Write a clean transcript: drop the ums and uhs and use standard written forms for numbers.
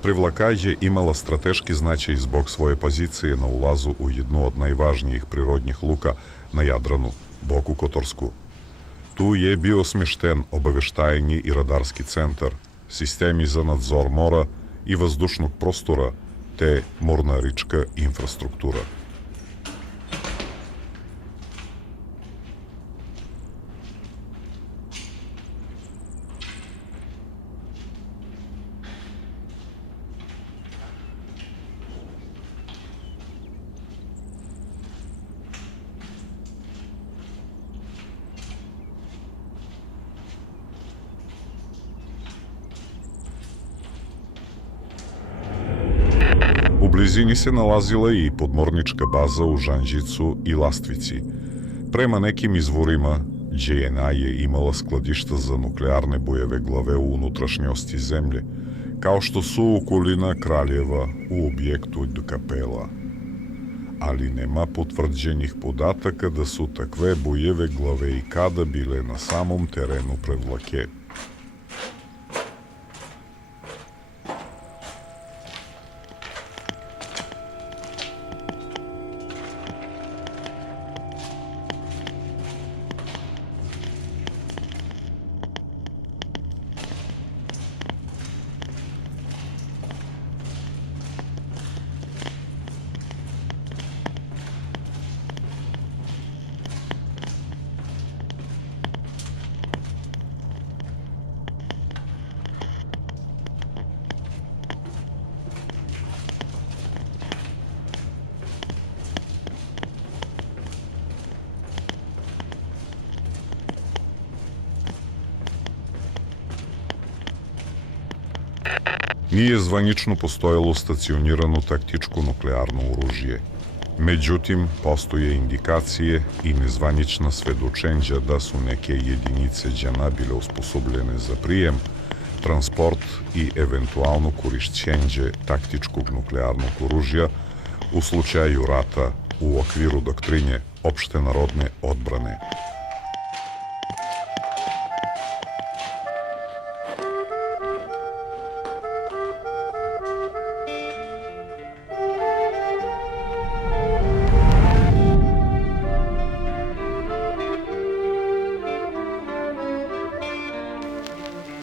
Привлакај je imala strateški značaj zbog svoje pozicije na ulazu u jednu od najvažnijih prirodnih luka na Jadranu, Boku Kotorsku. Tu je bio smješten obaveštajni i radarski centar, sistemi za nadzor mora i vazdušnog prostora, te mornarička infrastruktura. U blizini se nalazila i podmornička baza u Žanđicu i Lastvici. Prema nekim izvorima, JNA je imala skladišta za nuklearne bojeve glave u unutrašnjosti zemlje, kao što su okolina Kraljeva u objektu Kapela. Ali nema potvrđenih podataka da su takve bojeve glave i kada bile na samom terenu Prevlake. Nije zvanično postojalo stacionirano taktičko nuklearno oružje. Međutim, postoje indikacije i nezvanična svedočenja da su neke jedinice JNA bile osposobljene za prijem, transport i eventualno korišćenje taktičkog nuklearnog oružja u slučaju rata u okviru doktrine opšte narodne odbrane.